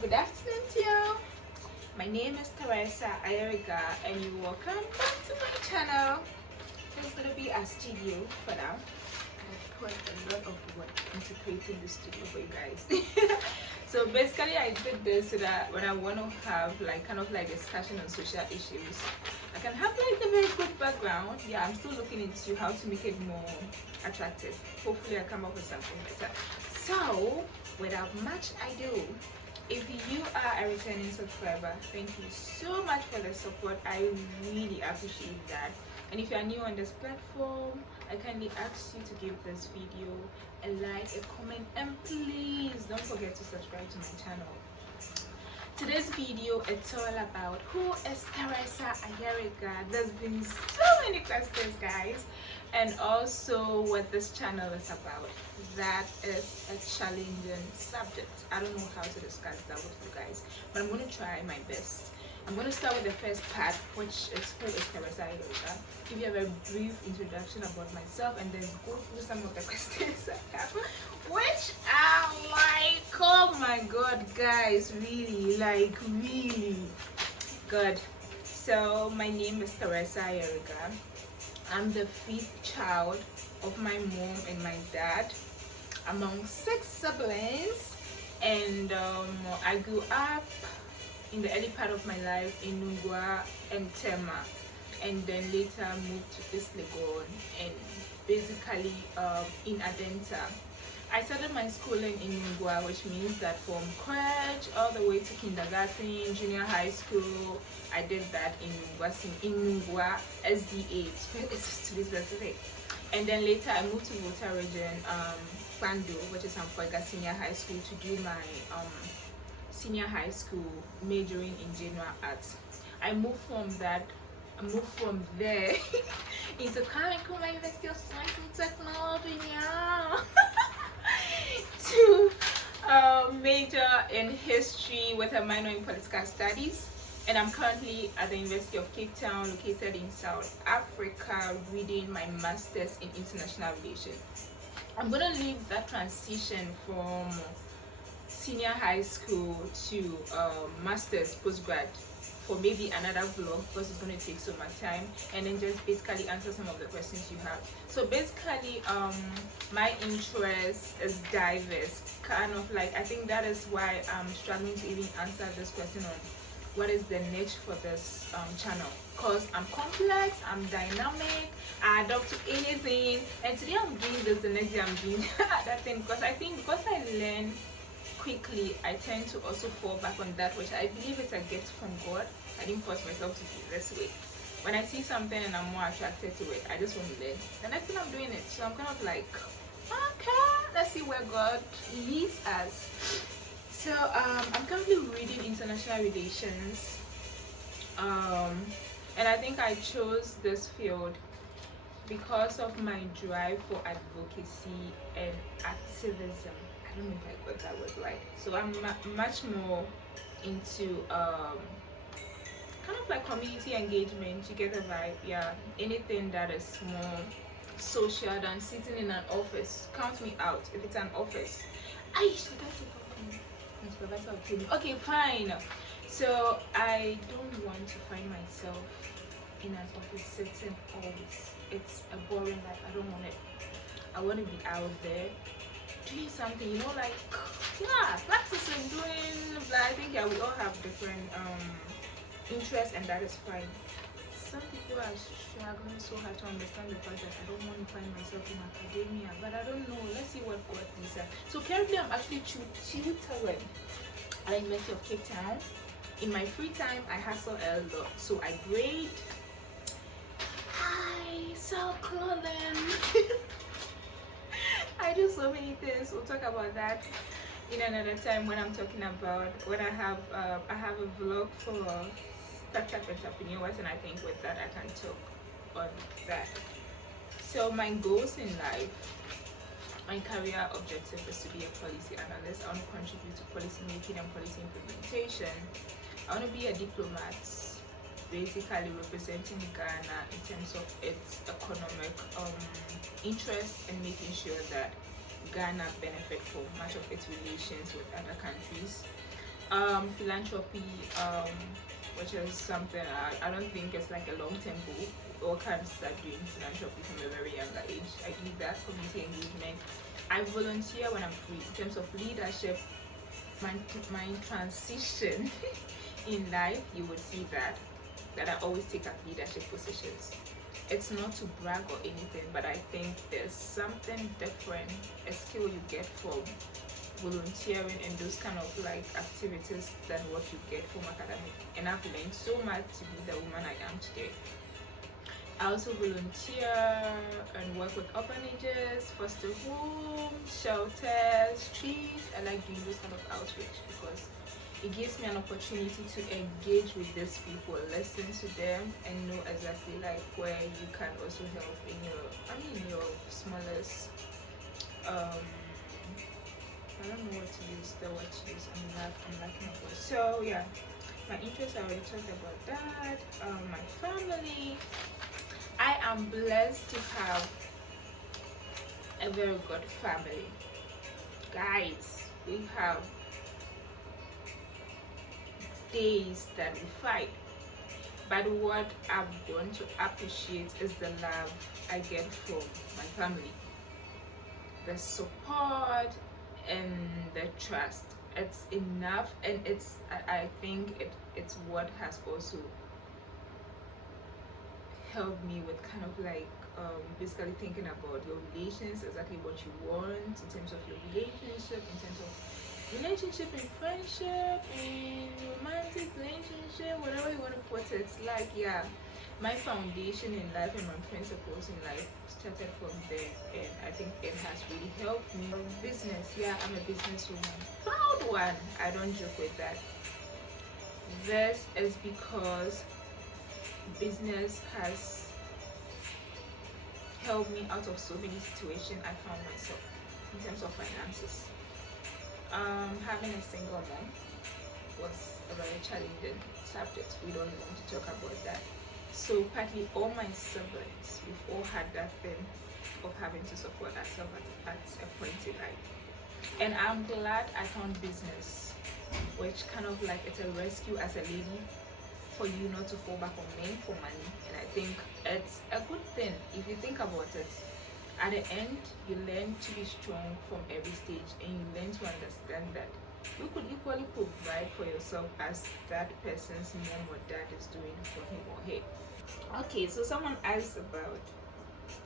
good afternoon to you. My name is Teresa Ayariga and you're welcome back to my channel. It's going to be a studio for now. I put a lot of work into creating this studio for you guys. So basically I did this so that when I want to have like kind of like discussion on social issues, I can have like a very good background. Yeah, I'm still looking into how to make it more attractive. Hopefully I come up with something better. So without much ado, if you are a returning subscriber, thank you so much for the support. I really appreciate that. And if you are new on this platform, I kindly ask you to give this video a like, a comment, and please don't forget to subscribe to my channel. Today's video, it's all about who is Teresa Ayariga. There's been so many questions, guys, and also what this channel is about. That is a challenging subject. I don't know how to discuss that with you guys, but I'm going to try my best. I'm going to start with the first part, which is who is Teresa Ayariga. Give you a very brief introduction about myself, and then go through some of the questions I have, which are like, oh my god, guys, really good. So my name is Teresa Ayariga. I'm the fifth child of my mom and my dad among 6 siblings, and I grew up in the early part of my life in Nungwa and Tema, and then later moved to East Legon and basically in Adenta. I started my schooling in Nungwa, which means that from crèche all the way to kindergarten, junior high school, I did that in Nungwa SDA to be specific. And then later I moved to Volta region, Bando, which is Amfoiga Senior High School, to do my senior high school majoring in general arts. I moved from there into Kamikuma University of Science and Technology now to major in history with a minor in political studies, and I'm currently at the University of Cape Town, located in South Africa, reading my master's in international relations. I'm gonna leave that transition from senior high school to master's postgrad for maybe another vlog, because it's going to take so much time, and then just basically answer some of the questions you have. So basically my interest is diverse, kind of like, I think that is why I'm struggling to even answer this question on what is the niche for this channel, because I'm complex, I'm dynamic, I adapt to anything, and today I'm doing this, the next day I'm doing that thing, because I think because I learn quickly, I tend to also fall back on that, which I believe is a gift from God. I didn't force myself to be this way. When I see something and I'm more attracted to it, I just want to learn. The next thing I'm doing it, so I'm kind of like, okay, let's see where God leads us. So I'm currently reading international relations, and I think I chose this field because of my drive for advocacy and activism. I don't know if I got that word right. So I'm much more into kind of like community engagement. You get the vibe. Yeah, anything that is more social than sitting in an office. Count me out if it's an office. Okay, fine. So I don't want to find myself in an office sitting always. It's a boring life. I don't want it. I want to be out there doing something, you know, like, yeah, practicing, doing, I think, yeah, we all have different interests, and that is fine. Some people are struggling so hard to understand the fact that I don't want to find myself in academia, but I don't know. Let's see what God needs. So currently I'm actually tutoring at the University of Cape Town. In my free time I hustle a lot, so I grade, I sell clothing, I do so many things. We'll talk about that in another time when I'm talking about when I have a vlog for startup entrepreneurs, and I think with that I can talk on that. So my goals in life, my career objective is to be a policy analyst. I want to contribute to policy making and policy implementation. I want to be a diplomat, basically representing Ghana in terms of its economic interest and making sure that Ghana benefit from much of its relations with other countries. Philanthropy, which is something I don't think it's like a long-term goal. All can start doing philanthropy from a very younger age. I do that, community engagement. I volunteer when I'm free. In terms of leadership, my transition in life, you would see that I always take up leadership positions. It's not to brag or anything, but I think there's something different, a skill you get from volunteering and those kind of like activities than what you get from academic. And I've learned so much to be the woman I am today. I also volunteer and work with orphanages, foster homes, shelters, streets. I like doing this kind of outreach because it gives me an opportunity to engage with these people, listen to them, and know exactly like where you can also help in your smallest I don't know what to use, the word to use. I'm lacking of words. So yeah, my interests, I already talked about that. My family, I am blessed to have a very good family. Guys, we have days that we fight, but what I'm going to appreciate is the love I get from my family, the support and the trust. It's enough, and I think it's what has also helped me with kind of like basically thinking about your relations, exactly what you want in terms of your relationship, in terms of relationship and friendship and romantic relationship, whatever you want to put it. It's like, yeah, my foundation in life and my principles in life started from there, and I think it has really helped me. Business, yeah, I'm a businesswoman, proud one. I don't joke with that. This is because business has helped me out of so many situations I found myself in terms of finances. Having a single mom was a very challenging subject. We don't want to talk about that. So partly all my siblings, we've all had that thing of having to support ourselves at a point in life. And I'm glad I found business, which kind of like it's a rescue as a lady for you not to fall back on men for money. And I think it's a good thing if you think about it. At the end, you learn to be strong from every stage, and you learn to understand that you could equally provide for yourself as that person's mom or dad is doing for him or her. Okay, so someone asked about,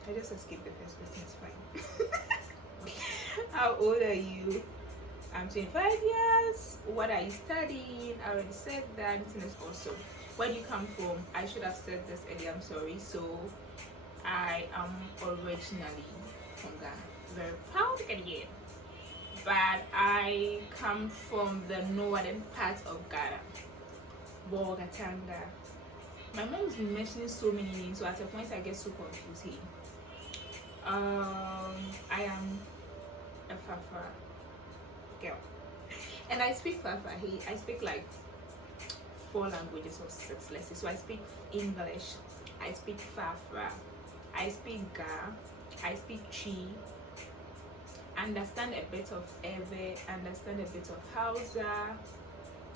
I just escaped the first question, it's fine. How old are you? I'm 25 years. What are you studying? I already said that. It is awesome. Where do you come from? I should have said this earlier, I'm sorry. So I am originally from Ghana, very proud again, but I come from the northern part of Ghana, Bolgatanga. My mom's been mentioning so many names, so at a point I get so confused here. I am a Fafa girl, and I speak Fafa. I speak like 4 languages or 6, let's say. So I speak English, I speak Fafra, I speak Ga, I speak Chi, understand a bit of Ewe, understand a bit of Hausa,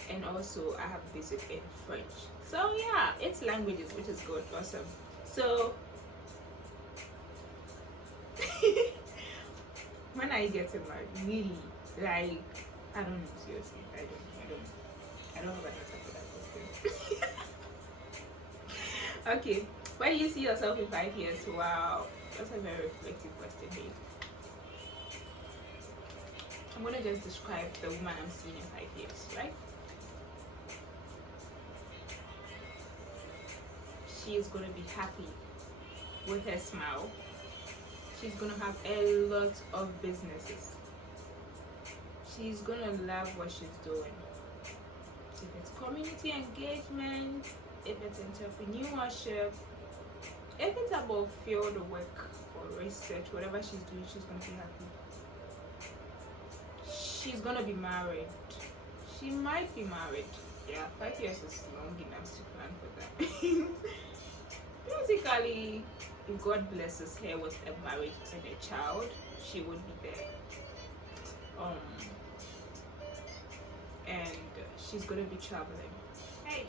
and also I have basic in French. So yeah, it's languages, which is good, awesome. So when I get married, really, like, I don't know, seriously, I don't have an answer for that question. Okay, where do you see yourself in 5 years? Wow, that's a very reflective question here. I'm gonna just describe the woman I'm seeing in 5 years, right? She is gonna be happy with her smile. She's gonna have a lot of businesses. She's gonna love what she's doing. If it's community engagement, if it's entrepreneurship, if it's about field work or research, whatever she's doing, she's gonna be happy. She's gonna be married. She might be married. Yeah, 5 years is long enough to plan for that. Basically, if God blesses her with a marriage and a child, she would be there. and she's gonna be traveling. Hey,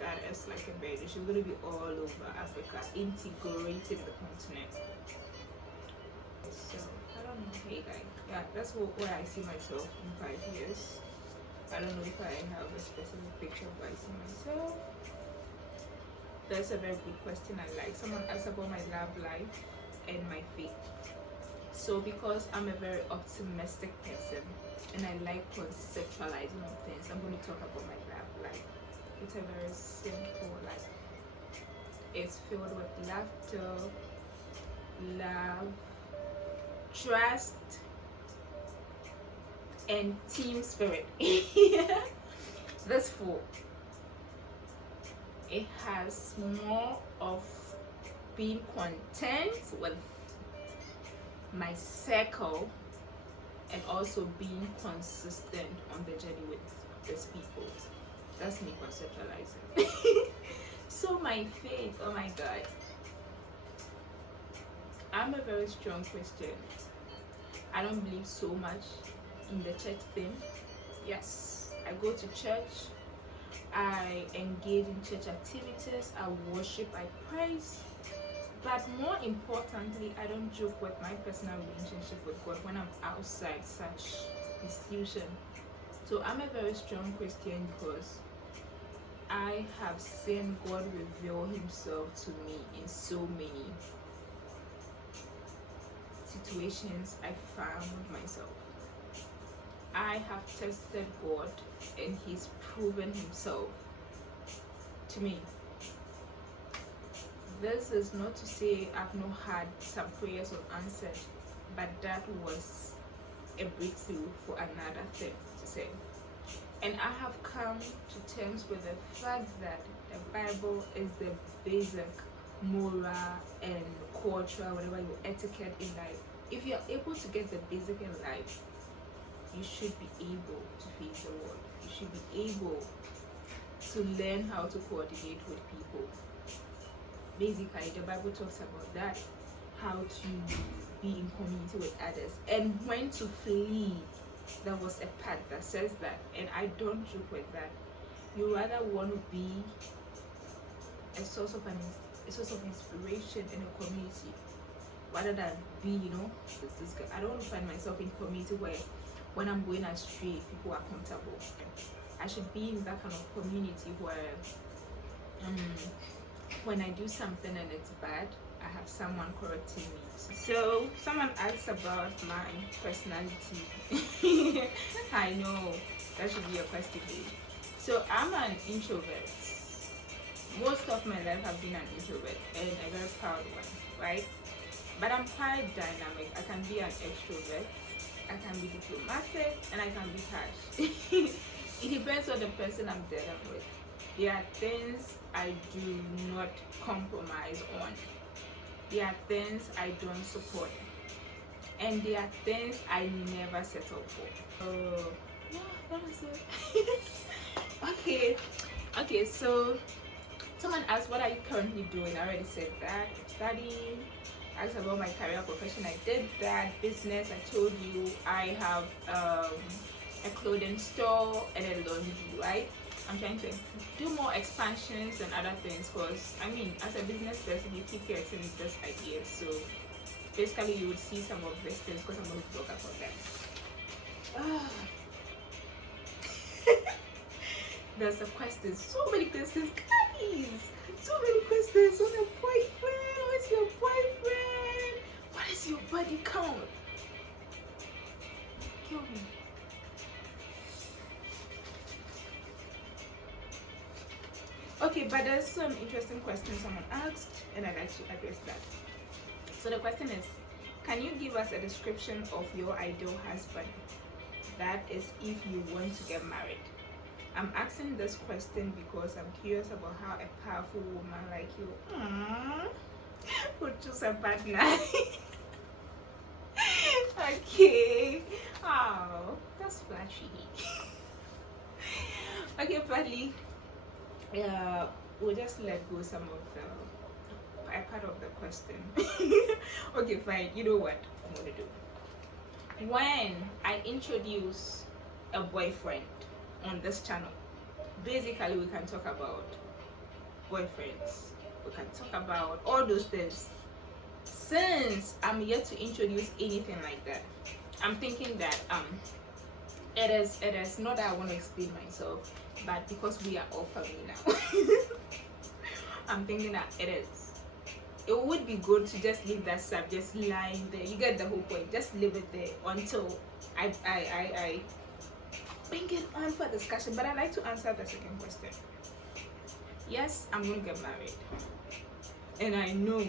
that is like a baby. She's gonna be all over Africa, integrating the continent. So I don't know. Hey, like, yeah, that's where I see myself in 5 years. I don't know if I have a specific picture of where I see myself. That's a very good question. I like. Someone asked about my love life and my faith. So because I'm a very optimistic person and I like conceptualizing on things, I'm going to talk about my love life. It's a very simple life. It's filled with laughter, love, trust, and team spirit. That's four. It has more of being content with my circle and also being consistent on the journey with these people. That's me conceptualizing. So my faith, oh my God, I'm a very strong Christian. I don't believe so much in the church thing. Yes, I go to church, I engage in church activities, I worship, I praise. But more importantly, I don't joke with my personal relationship with God when I'm outside such institution. So I'm a very strong Christian because I have seen God reveal himself to me in so many situations I found myself. I have tested God and he's proven himself to me. This is not to say I've not had some prayers unanswered, but that was a breakthrough for another thing to say. And I have come to terms with the fact that the Bible is the basic moral and cultural, whatever your etiquette in life. If you're able to get the basic in life, you should be able to face the world. You should be able to learn how to coordinate with people. Basically, the Bible talks about that, how to be in community with others and when to flee. There was a part that says that, and I don't joke with that. You rather want to be a source of inspiration in a community rather than be, this guy. I don't want to find myself in community where when I'm going astray, people are comfortable. I should be in that kind of community where when I do something and it's bad, I have someone correcting me. So someone asked about my personality. I know that should be a question. So I'm an introvert. Most of my life I've been an introvert and a very proud one, right? But I'm quite dynamic. I can be an extrovert, I can be diplomatic, and I can be harsh. It depends on the person I'm dealing with. There are things I do not compromise on. There are things I don't support. And there are things I never settle for. Yeah, that is it. Okay, so someone asked, what are you currently doing? I already said that. I'm studying. Asked about my career profession. I did that. Business, I told you. I have a clothing store and a laundry, right? I'm trying to do more expansions and other things because, as a business person, you keep getting this ideas. So basically, you would see some of these things because I'm going to talk about them. There's a question. So many questions, guys. So many questions. On your boyfriend. What's your boyfriend? What is your body count? Kill me. Okay, but there's some interesting questions someone asked, and I'd like to address that. So the question is, can you give us a description of your ideal husband? That is, if you want to get married. I'm asking this question because I'm curious about how a powerful woman like you would choose a partner. Okay. Oh, that's flashy. Okay, Padley. We'll just let go some of the part of the question. Okay, fine. You know what I'm gonna do? When I introduce a boyfriend, on this channel. Basically, we can talk about boyfriends, we can talk about all those things. Since I'm yet to introduce anything like that, I'm thinking that it is not that I want to explain myself, but because we are all family now, I'm thinking that it would be good to just leave that subject lying there. You get the whole point. Just leave it there until I bring it on for discussion. But I'd like to answer the second question. Yes, I'm gonna get married, and I know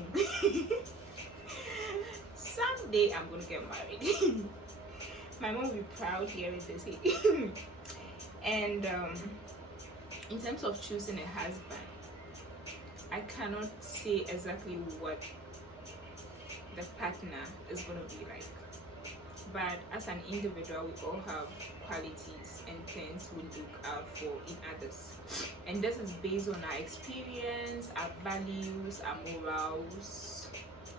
someday I'm gonna get married. My mom will be proud hearing this. And in terms of choosing a husband, I cannot say exactly what the partner is going to be like, but as an individual, we all have qualities and things we look out for in others, and this is based on our experience, our values, our morals,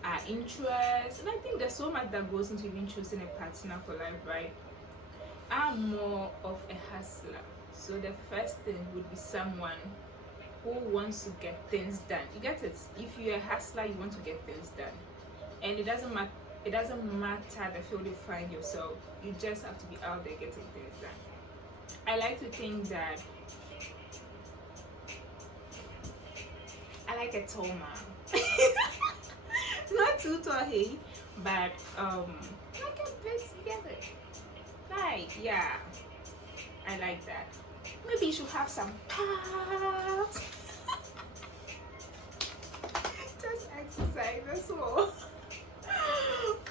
our interests. And I think there's so much that goes into even choosing a partner for life, right? I'm more of a hustler, so the first thing would be someone who wants to get things done. You get it? If you're a hustler, you want to get things done, and it doesn't matter. It doesn't matter the field you find yourself. You just have to be out there getting things done. I like to think that I like a tall man. Not too tall, hey, but like a bit together. Like, yeah, I like that. Maybe you should have some parts. Just exercise, that's all.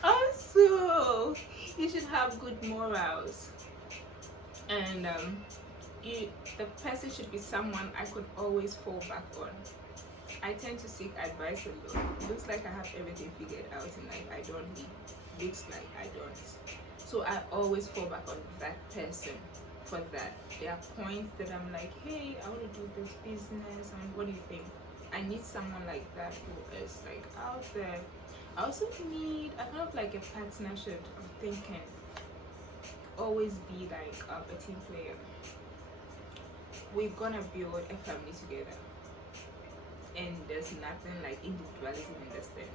Also, you should have good morals, and the person should be someone I could always fall back on. I tend to seek advice a lot. It looks like I have everything figured out in life. I don't. It looks like I don't. So I always fall back on that person for that. There are points that I'm like, hey, I want to do this business, and what do you think? I need someone like that who is like out there. I also need a kind of like a partnership. I'm thinking always be like a team player. We're gonna build a family together, and there's nothing like individualism in this thing.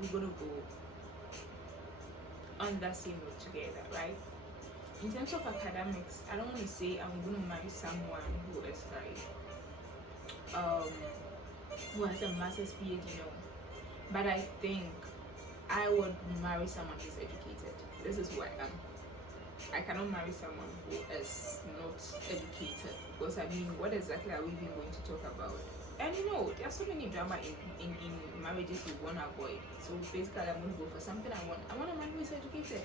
We're gonna go on that same road together, right? In terms of academics, I don't want to say I'm gonna marry someone who is like who has a master's PhD, no. But I think I would marry someone who's educated. This is who I am. I cannot marry someone who is not educated, because I mean, what exactly are we even going to talk about? And you know, there's so many drama in marriages we want to avoid. So basically, I'm going to go for something I want. I want a man who is educated.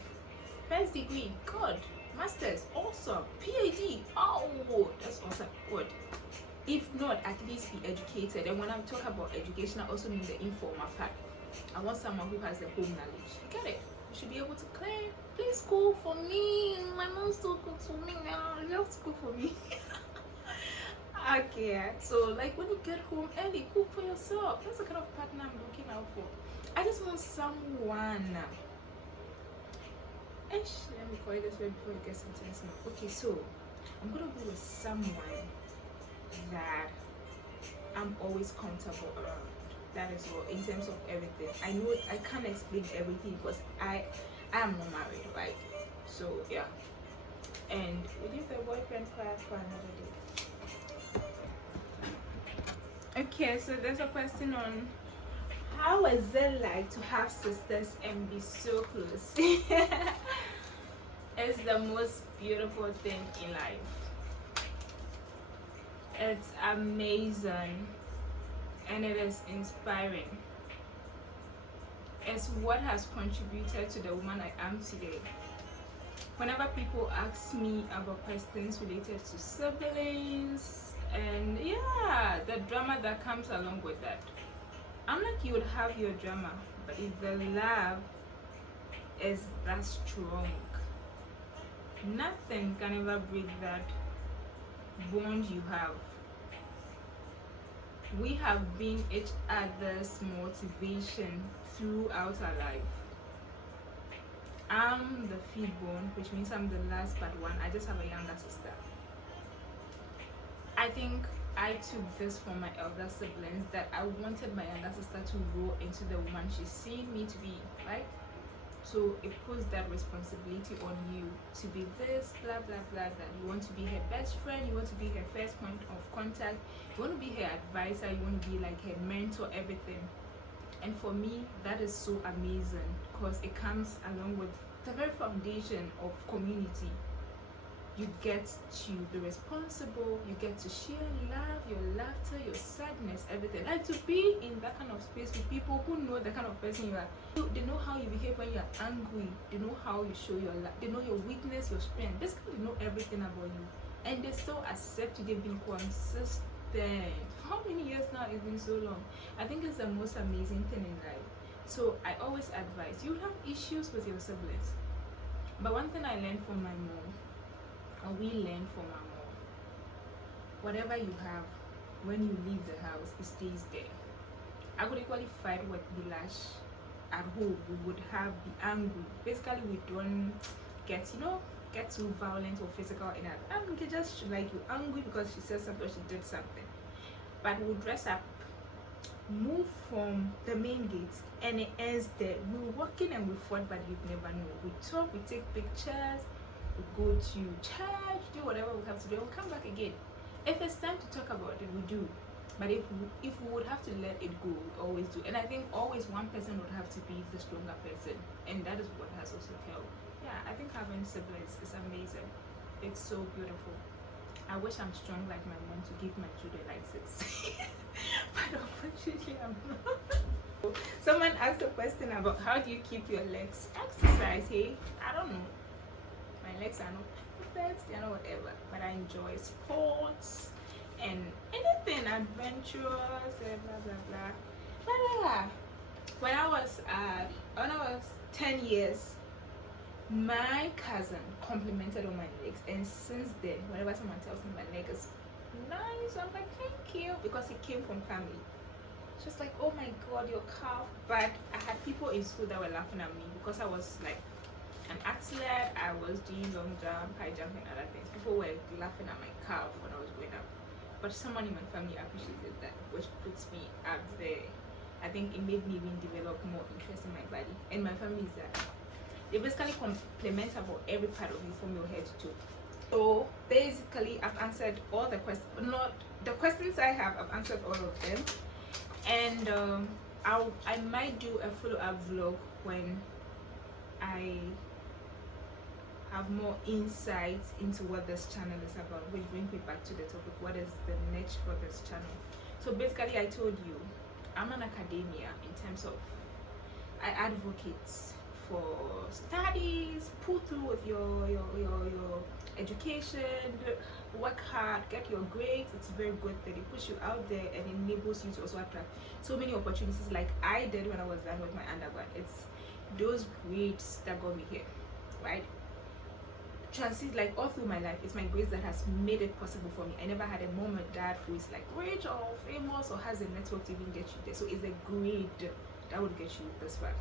First degree, good. Masters, awesome. PhD, oh, that's awesome. Good. If not, at least be educated. And when I'm talking about education, I also mean the informal part. I want someone who has the home knowledge. You get it? You should be able to clean school for me. My mom's so good for me now. Just school for me. Okay, so like when you get home early, cook for yourself. That's the kind of partner I'm looking out for. I just want someone. Let me call it this way before it gets intense now. Okay, so I'm gonna go with someone that I'm always comfortable around. That is all. In terms of everything, I know I can't explain everything because I am not married, right? So yeah, and we leave the boyfriend part for another day. Okay, so there's a question on how is it like to have sisters and be so close? It's the most beautiful thing in life. It's amazing and it is inspiring. It's what has contributed to the woman I am today. Whenever people ask me about questions related to siblings and yeah, the drama that comes along with that, I'm like, you would have your drama, but if the love is that strong, nothing can ever break that bond you have. We have been each other's motivation throughout our life. I'm the feed bone, which means I'm the last but one. I just have a younger sister. I think I took this from my elder siblings, that I wanted my younger sister to grow into the woman she's seeing me to be, right? So it puts that responsibility on you to be this, blah, blah, blah, that you want to be her best friend, you want to be her first point of contact, you want to be her advisor, you want to be like her mentor, everything. And for me, that is so amazing because it comes along with the very foundation of community. You get to be responsible, you get to share love, your laughter, your sadness, everything. Like to be in that kind of space with people who know the kind of person you are. They know how you behave when you are angry, they know how you show your love, they know your weakness, your strength. Basically, they know everything about you. And they still accept you, they've been consistent. For how many years now? It's been so long. I think it's the most amazing thing in life. So I always advise, you have issues with your siblings. But one thing I learned from my mom, and we learn from our mom, whatever you have, when you leave the house, it stays there. I could equally fight with Bilash at home. We would be angry. Basically, we don't get too violent or physical in it. And we just like you angry because she said something or she did something. But we'll dress up, move from the main gate, and it ends there. We walk in and we fought, but you'd never know. We talk, we take pictures, we go to church, do whatever we have to do, we'll come back again. If it's time to talk about it, we do. But if we would have to let it go, we always do. And I think always one person would have to be the stronger person, and that is what has also helped. Yeah, I think having siblings is amazing. It's so beautiful. I wish I'm strong like my mom to give my children like 6. But unfortunately I'm not. Someone asked a question about how do you keep your legs? Exercise, hey? I don't know. My legs are not perfect, they're not whatever, but I enjoy sports and anything adventurous, blah blah blah. But when I was 10 years, my cousin complimented on my legs, and since then, whenever someone tells me my leg is nice, I'm like, thank you, because it came from family. Just like, oh my god, your calf. But I had people in school that were laughing at me because I was like an athlete. I was doing long jump, high jump, and other things. People were laughing at my calf when I was growing up, but someone in my family appreciated that, which puts me up there. I think it made me even develop more interest in my body, and my family is that they basically complement about every part of you from your head to toe. So basically, I've answered all the questions. Not the questions I have. I've answered all of them, and I might do a follow-up vlog when I have more insights into what this channel is about, which brings me back to the topic, what is the niche for this channel. So basically, I told you I'm an academia in terms of I advocate for studies, pull through with your education, work hard, get your grades. It's very good that it push you out there and enables you to also attract so many opportunities like I did when I was done with my undergrad. It's those grades that got me here, right? Transit, like all through my life, it's my grades that has made it possible for me. I never had a mom or dad who is like rich or famous or has a network to even get you there. So it's a grade that would get you this far,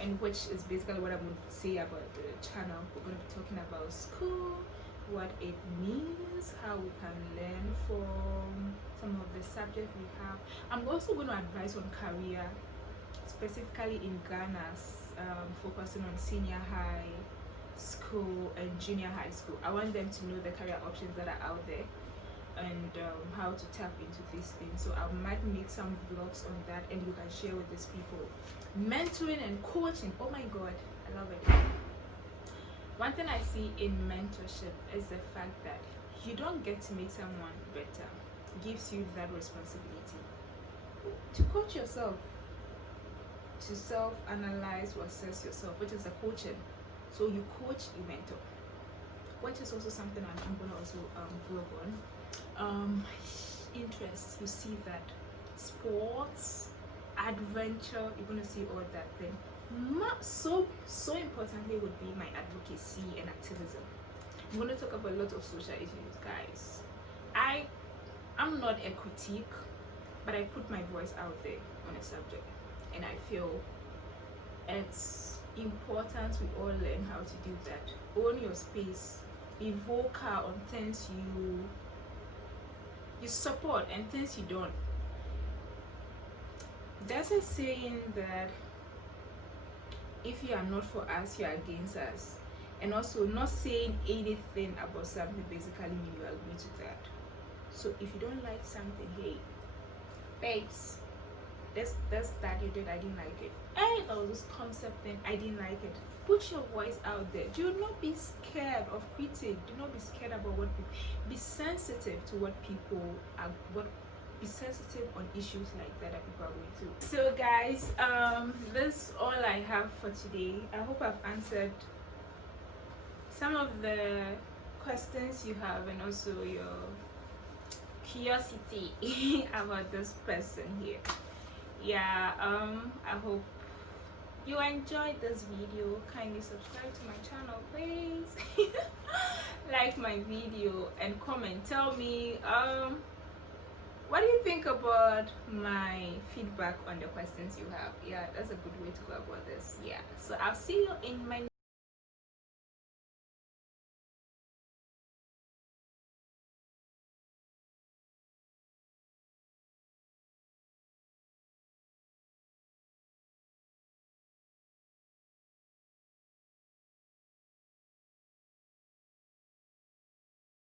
and which is basically what I'm going to say about the channel. We're going to be talking about school, what it means, how we can learn from some of the subjects we have. I'm also going to advise on career, specifically in Ghana, focusing on senior high school and junior high school. I want them to know the career options that are out there and how to tap into these things. So I might make some vlogs on that, and you can share with these people. Mentoring and coaching, oh my god, I love it. One thing I see in mentorship is the fact that you don't get to make someone better. It gives you that responsibility to coach yourself, to self-analyze or assess yourself, which is the coaching. So you coach, you mentor, which is also something I'm going to also vlog on. Interests, you see that. Sports, adventure, you're going to see all that thing. So importantly would be my advocacy and activism. I'm going to talk about a lot of social issues, guys. I'm not a critique, but I put my voice out there on a subject, and I feel it's important we all learn how to do that. Own your space, be vocal on things you support and things you don't. There's a saying that if you are not for us, you are against us. And also, not saying anything about something basically means you agree to that. So if you don't like something, hey, babes, that's that you did, I didn't like it. Hey, that was this concept thing, I didn't like it. Put your voice out there. Do not be scared of critique. Do not be scared about what people. Be sensitive to what people are. Be sensitive on issues like that people are going through. So guys, this is all I have for today. I hope I've answered some of the questions you have and also your curiosity about this person here. Yeah, I hope you enjoyed this video. Kindly subscribe to my channel, please. Like my video and comment. Tell me what do you think about my feedback on the questions you have? Yeah, that's a good way to go about this. Yeah, so I'll see you in my